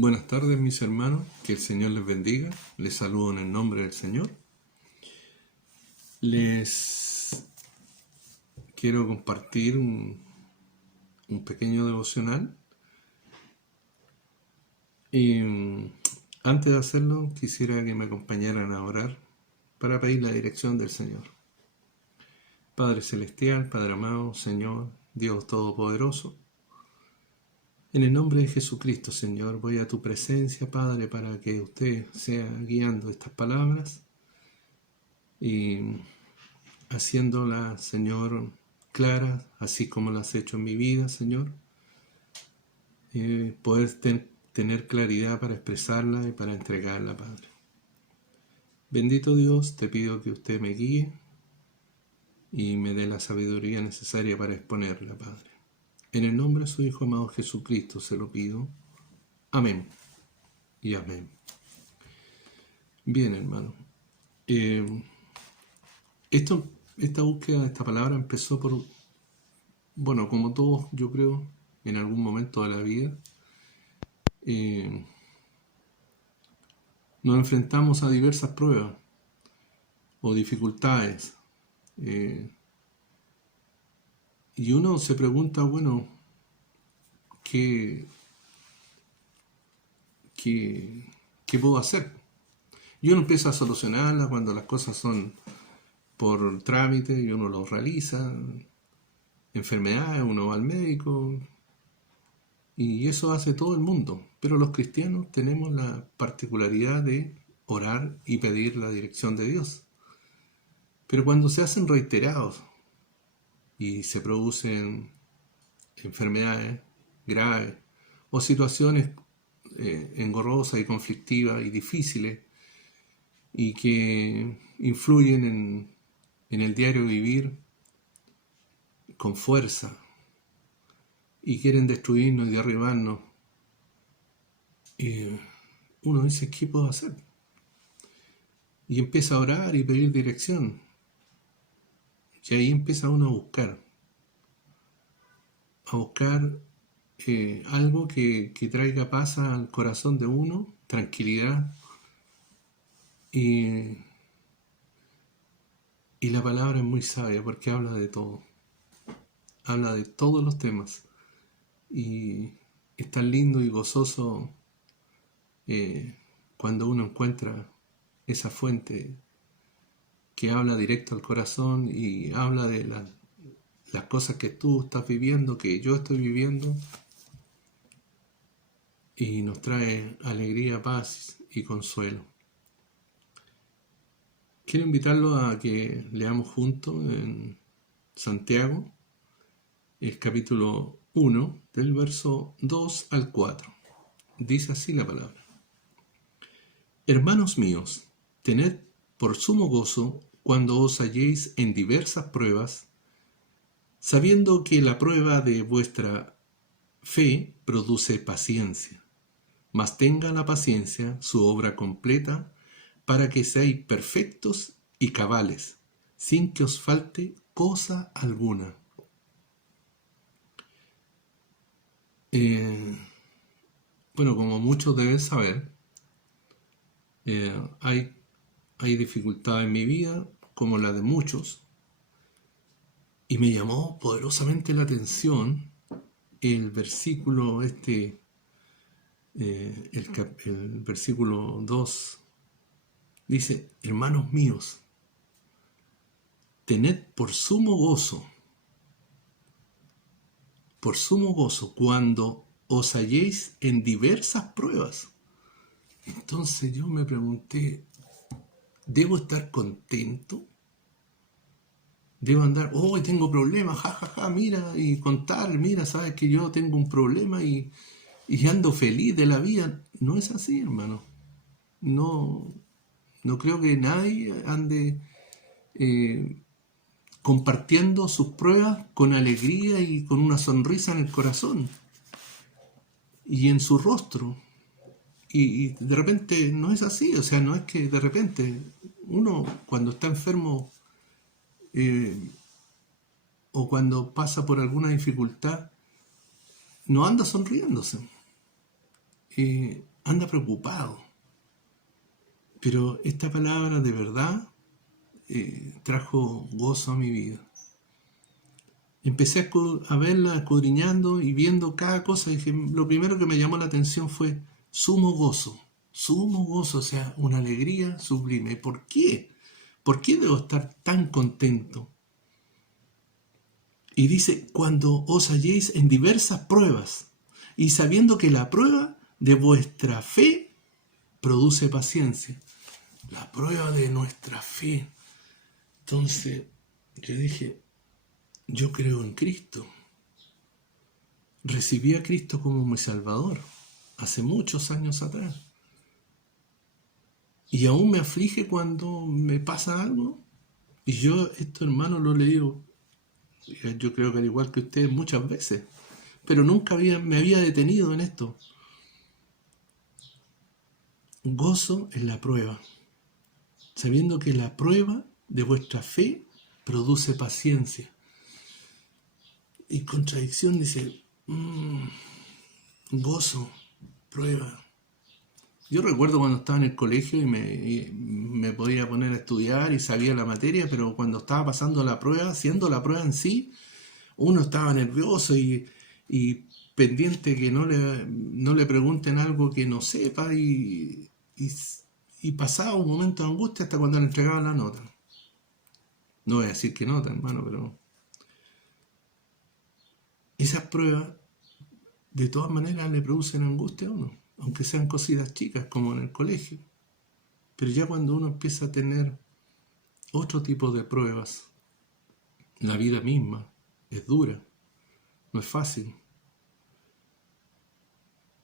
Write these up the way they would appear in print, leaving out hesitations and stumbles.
Buenas tardes, mis hermanos, que el Señor les bendiga. Les saludo en el nombre del Señor. Les quiero compartir un pequeño devocional. Y antes de hacerlo, quisiera que me acompañaran a orar para pedir la dirección del Señor. Padre Celestial, Padre amado, Señor, Dios Todopoderoso, en el nombre de Jesucristo, Señor, voy a tu presencia, Padre, para que usted sea guiando estas palabras y haciéndolas, Señor, claras, así como las has hecho en mi vida, Señor. Poder tener claridad para expresarla y para entregarla, Padre. Bendito Dios, te pido que usted me guíe y me dé la sabiduría necesaria para exponerla, Padre. En el nombre de su Hijo amado Jesucristo se lo pido. Amén y amén. Bien, hermano. Esta búsqueda de esta palabra empezó por, bueno, como todos, yo creo, en algún momento de la vida, nos enfrentamos a diversas pruebas o dificultades. Y uno se pregunta, bueno, ¿qué puedo hacer? Y uno empieza a solucionarla cuando las cosas son por trámite y uno los realiza. Enfermedades, uno va al médico. Y eso hace todo el mundo. Pero los cristianos tenemos la particularidad de orar y pedir la dirección de Dios. Pero cuando se hacen reiterados y se producen enfermedades graves o situaciones engorrosas y conflictivas y difíciles y que influyen en el diario vivir con fuerza y quieren destruirnos y derribarnos, uno dice, ¿qué puedo hacer? Y empieza a orar y pedir dirección. Y ahí empieza uno a buscar algo que traiga paz al corazón de uno, tranquilidad. Y la palabra es muy sabia porque habla de todo. Habla de todos los temas. Y es tan lindo y gozoso cuando uno encuentra esa fuente que habla directo al corazón y habla de las cosas que tú estás viviendo, que yo estoy viviendo, y nos trae alegría, paz y consuelo. Quiero invitarlo a que leamos juntos en Santiago, el capítulo 1, del verso 2 al 4. Dice así la palabra. Hermanos míos, tened por sumo gozo cuando os halléis en diversas pruebas, sabiendo que la prueba de vuestra fe produce paciencia. Mas tenga la paciencia su obra completa, para que seáis perfectos y cabales, sin que os falte cosa alguna. Bueno, como muchos deben saber, hay dificultades en mi vida, como la de muchos, y me llamó poderosamente la atención el versículo el versículo 2. Dice, hermanos míos, tened por sumo gozo cuando os halléis en diversas pruebas. Entonces yo me pregunté, ¿debo estar contento? ¿Debo andar, tengo problemas, jajaja, mira, y contar, mira, sabes que yo tengo un problema y ando feliz de la vida? No es así, hermano. No creo que nadie ande compartiendo sus pruebas con alegría y con una sonrisa en el corazón y en su rostro. Y de repente no es así, o sea, no es que de repente uno cuando está enfermo o cuando pasa por alguna dificultad no anda sonriéndose. anda preocupado. Pero esta palabra de verdad trajo gozo a mi vida. Empecé a verla, escudriñando y viendo cada cosa. Y dije, lo primero que me llamó la atención fue sumo gozo, o sea, una alegría sublime. ¿Por qué? ¿Por qué debo estar tan contento? Y dice, cuando os halléis en diversas pruebas, y sabiendo que la prueba de vuestra fe produce paciencia. La prueba de nuestra fe. Entonces, yo dije, yo creo en Cristo. Recibí a Cristo como mi Salvador hace muchos años atrás. Y aún me aflige cuando me pasa algo. Y yo, esto hermano, lo he leído, yo creo que al igual que ustedes, muchas veces. Pero nunca me había detenido en esto. Gozo en la prueba, sabiendo que la prueba de vuestra fe produce paciencia. Y contradicción dice, gozo, prueba. Yo recuerdo cuando estaba en el colegio y me podía poner a estudiar y sabía la materia, pero cuando estaba pasando la prueba, haciendo la prueba en sí, uno estaba nervioso y pendiente que no le pregunten algo que no sepa y pasaba un momento de angustia hasta cuando le entregaban la nota. No voy a decir que nota, hermano, pero esas pruebas de todas maneras le producen angustia a uno, aunque sean cositas chicas como en el colegio. Pero ya cuando uno empieza a tener otro tipo de pruebas, la vida misma es dura, no es fácil.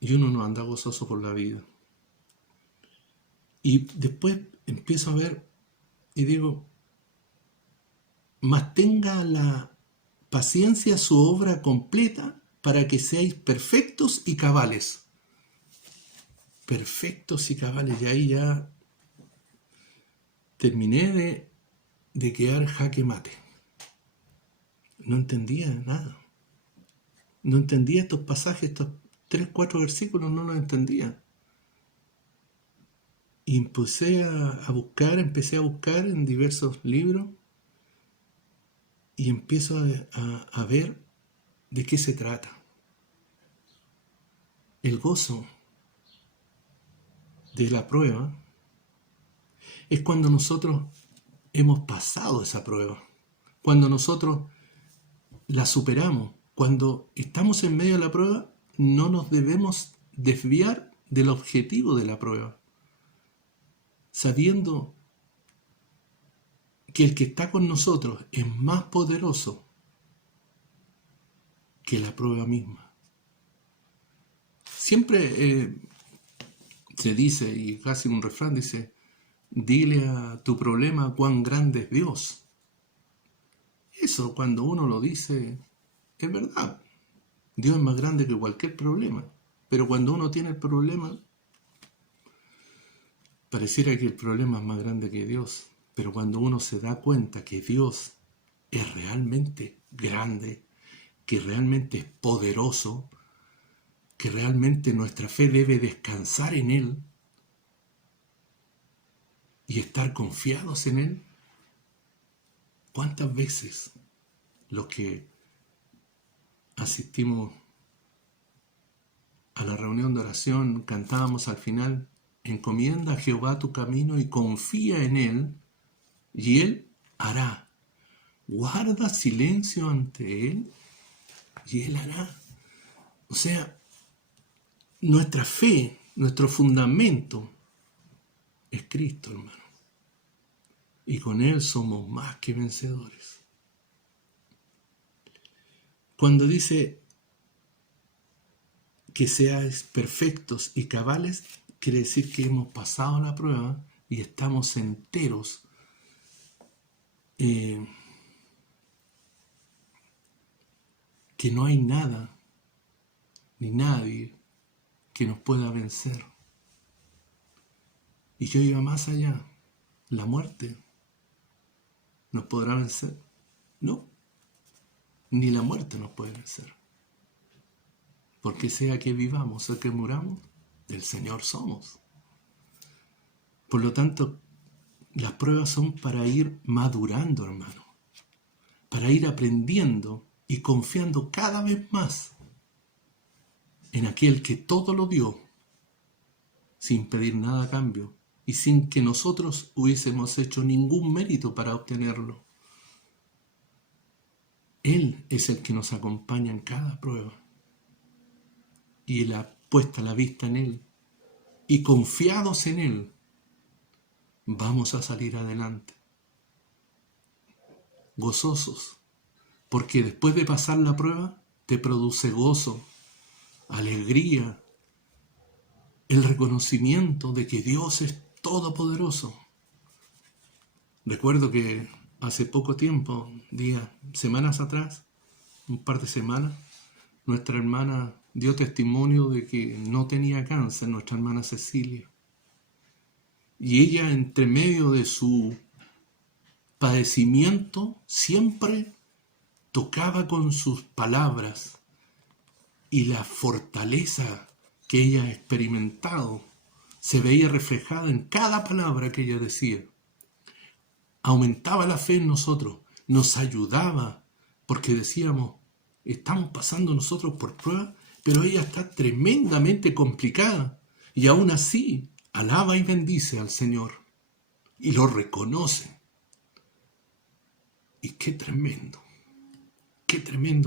Y uno no anda gozoso por la vida. Y después empiezo a ver y digo, mas tenga la paciencia su obra completa para que seáis perfectos y cabales. Perfectos y cabales. Y ahí ya terminé de quedar jaque mate. No entendía nada. No entendía estos pasajes, estos 3, 4 versículos, no los entendía. Y empecé a buscar en diversos libros y empiezo a ver de qué se trata. El gozo de la prueba es cuando nosotros hemos pasado esa prueba, cuando nosotros la superamos, cuando estamos en medio de la prueba, no nos debemos desviar del objetivo de la prueba, sabiendo que el que está con nosotros es más poderoso que la prueba misma. Siempre se dice, y casi un refrán dice, dile a tu problema cuán grande es Dios. Eso cuando uno lo dice es verdad. Dios es más grande que cualquier problema. Pero cuando uno tiene el problema, pareciera que el problema es más grande que Dios. Pero cuando uno se da cuenta que Dios es realmente grande, que realmente es poderoso, que realmente nuestra fe debe descansar en Él y estar confiados en Él. ¿Cuántas veces los que asistimos a la reunión de oración cantábamos al final, encomienda a Jehová tu camino y confía en Él, y Él hará? Guarda silencio ante Él, y Él hará. O sea, nuestra fe, nuestro fundamento es Cristo, hermano. Y con Él somos más que vencedores. Cuando dice que seáis perfectos y cabales, quiere decir que hemos pasado la prueba y estamos enteros. Que no hay nada ni nadie que nos pueda vencer. Y yo iba más allá. La muerte nos podrá vencer. No, ni la muerte nos puede vencer. Porque sea que vivamos o que muramos, del Señor somos. Por lo tanto, las pruebas son para ir madurando, hermano, para ir aprendiendo y confiando cada vez más en aquel que todo lo dio sin pedir nada a cambio y sin que nosotros hubiésemos hecho ningún mérito para obtenerlo. Él es el que nos acompaña en cada prueba y la puesta la vista en Él y confiados en Él vamos a salir adelante, gozosos, porque después de pasar la prueba te produce gozo, alegría, el reconocimiento de que Dios es todopoderoso. Recuerdo que hace poco tiempo, semanas atrás, un par de semanas, nuestra hermana dio testimonio de que no tenía cáncer, nuestra hermana Cecilia. Y ella, entre medio de su padecimiento, siempre tocaba con sus palabras y la fortaleza que ella ha experimentado se veía reflejada en cada palabra que ella decía. Aumentaba la fe en nosotros, nos ayudaba, porque decíamos, estamos pasando nosotros por pruebas, pero ella está tremendamente complicada y aún así alaba y bendice al Señor y lo reconoce. Y qué tremendo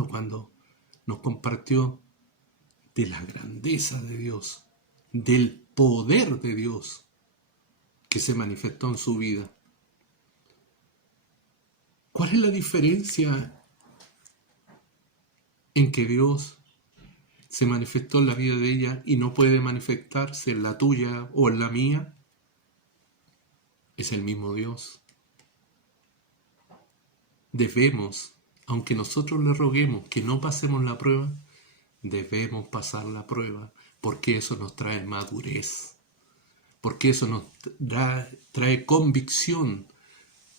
cuando nos compartió de la grandeza de Dios, del poder de Dios que se manifestó en su vida. ¿Cuál es la diferencia en que Dios se manifestó en la vida de ella y no puede manifestarse en la tuya o en la mía? Es el mismo Dios. Debemos, aunque nosotros le roguemos que no pasemos la prueba, debemos pasar la prueba, porque eso nos trae madurez, porque eso nos trae convicción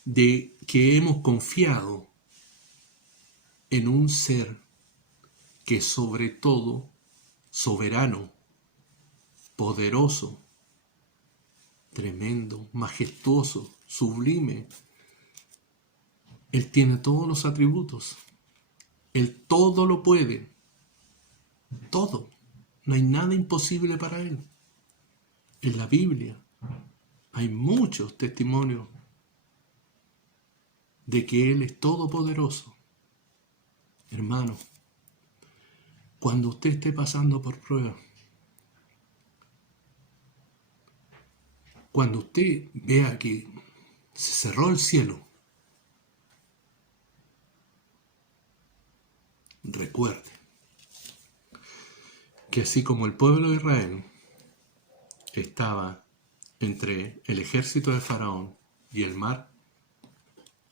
de que hemos confiado en un ser que es sobre todo soberano, poderoso, tremendo, majestuoso, sublime. Él tiene todos los atributos. Él todo lo puede. Todo. No hay nada imposible para Él. En la Biblia hay muchos testimonios de que Él es todopoderoso. Hermano, cuando usted esté pasando por prueba, cuando usted vea que se cerró el cielo, recuerde que así como el pueblo de Israel estaba entre el ejército de Faraón y el mar,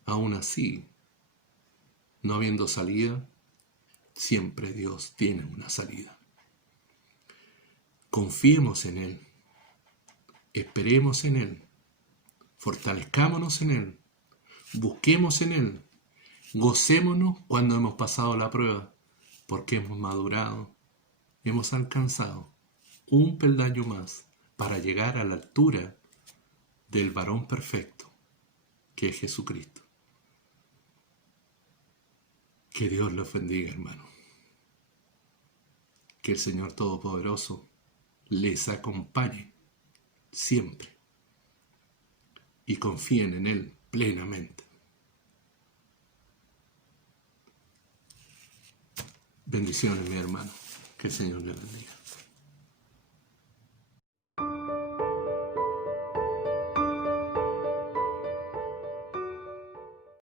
aún así, no habiendo salida, siempre Dios tiene una salida. Confiemos en Él, esperemos en Él, fortalezcámonos en Él, busquemos en Él, gocémonos cuando hemos pasado la prueba, porque hemos madurado, hemos alcanzado un peldaño más para llegar a la altura del varón perfecto, que es Jesucristo. Que Dios los bendiga, hermano. Que el Señor Todopoderoso les acompañe siempre y confíen en Él plenamente. Bendiciones, mi hermano. Que el Señor les bendiga.